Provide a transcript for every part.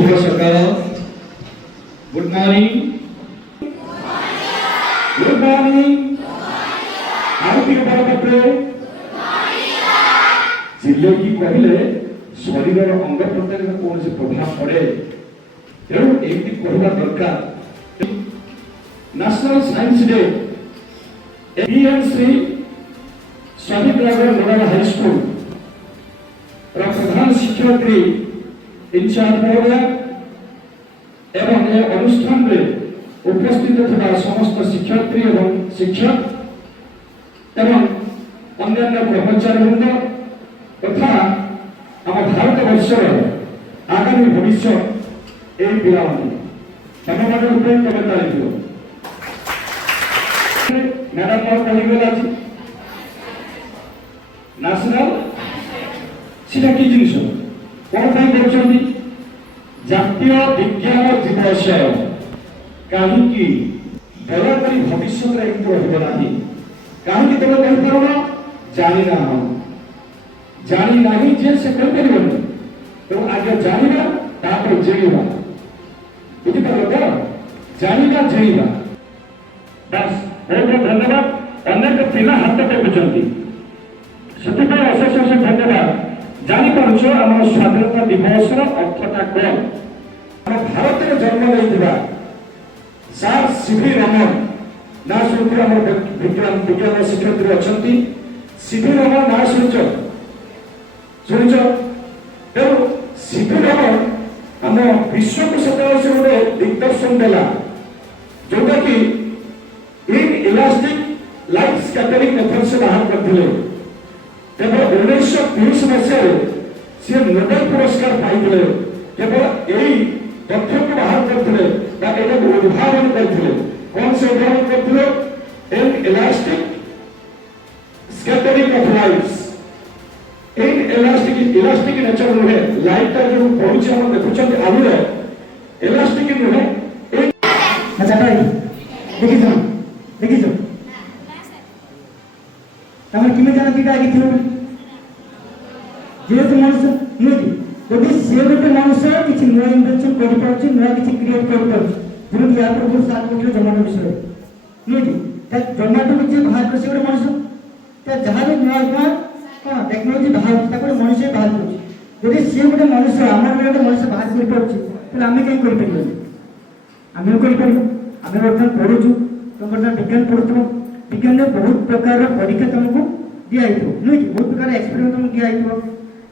शुभ सकाळ good morning good morning आरती बरपत्रे जिले की कहले शरीर अंग प्रत्यंग कौन से प्रभाव पड़े तेणु एमती कहवा दरकार नेशनल साइंस डे बीएमसी शहीद नगर मॉडल हाई स्कूल प्रधान शिक्षयत्री इंचार्ज महोदय एवं ए अनुष्ठान में उपस्थित थिबा समस्त शिक्षयत्री एवं शिक्षक एवं अन्य कर्मचारी वृंद तथा आम भारत वर्षर आगामी भविष्य ए पिलाମାନେ ତମମାନଙ୍କ ଉପରେ ତମେ ତାଳିଥିବ ମ୍ୟାଡାମ ମୋର କହିଗଲା ଅଛି ନ୍ୟାସନାଲ ସେଟା କି ଜିନିଷ कौन करुँच जातीय विज्ञान दिवस कहीं दयाकोरी भविष्य रहा कहीं तुम कहीपर जाना जाना जे से कहीपर तेणु आगे जाना जेड़ा बुझीपार तो जाना जेड़ा बस बहुत बहुत धन्यवाद अनेक पिला हाथ टेकुंट से अशेष अशेष धन्यवाद जानीपार आम स्वाधीनता दिवस अर्थटा कौन आम भारत में जन्म नहीं सार सीवी रमन ना शुणुते आम विज्ञान शिक्षयत्री अच्छा सीवी रमन ना शुणुच तेणु सीवी रमन आम विश्व को से गोटे दिग्दर्शन देला जोटा कि in elastic light scattering method से बाहर करते केवल 1920 मसीह सी नोबेल पुरस्कार पाई केवल यही तथ्य को बाहर करते उद्भावन करते कौन से उद्भावन करते in elastic scattering of lights in elastic nature नुहे लाइट का जो पहुंचे हम देखुछन आलू इलास्टिक नुहे अच्छा भाई देखी जो तमर किमे जाना दिटा आगे थियो जेहेतु मनुष्य नुहे यदि से गोटे मनुष्य किसी नुआ इन्वेंशन कर पाउछि नुआ किसी क्रिएट कर पाउछि जेमति या पर सात कोटी जोमाटो विषय नुहे त जोमाटो के जे बाहर करछि गोटे मनुष्य त जहां भी नुआ कोन टेक्नोलॉजी बाहर ताको मनुष्य बाहर करछि यदि से गोटे मनुष्य हमर गोटे मनुष्य बाहर कर पाउछि त आमे कहीं कर परिबो आमे कर परिबो आमे वर्तमान पढुछु तुम वर्तमान विज्ञान पढुथु विज्ञान में बहुत प्रकार परीक्षा तुमको दिया नुहे कि बहुत प्रकार एक्सपेरिमेंट तुमको दिया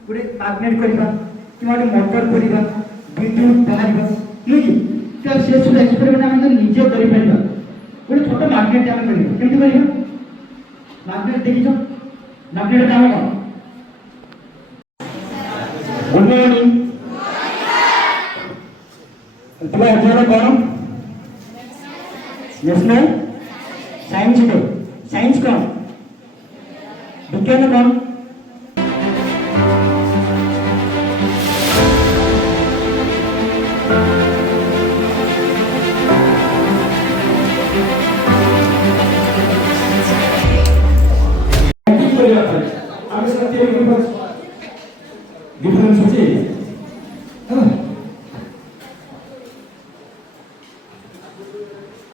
गोटे मैग्नेट करवा कि मोटर करवा विद्युत बाहर नुहे कि से सब एक्सपेरिमेंट आम निजे कर गोटे छोट मैग्नेट आम कमी कर मैग्नेट देखी मैग्नेट काम कौन गुड मॉर्निंग तुम्हारा अध्ययन कौन नेशनल साइंस डे साइंस कौन विज्ञान कौन डिफरेंस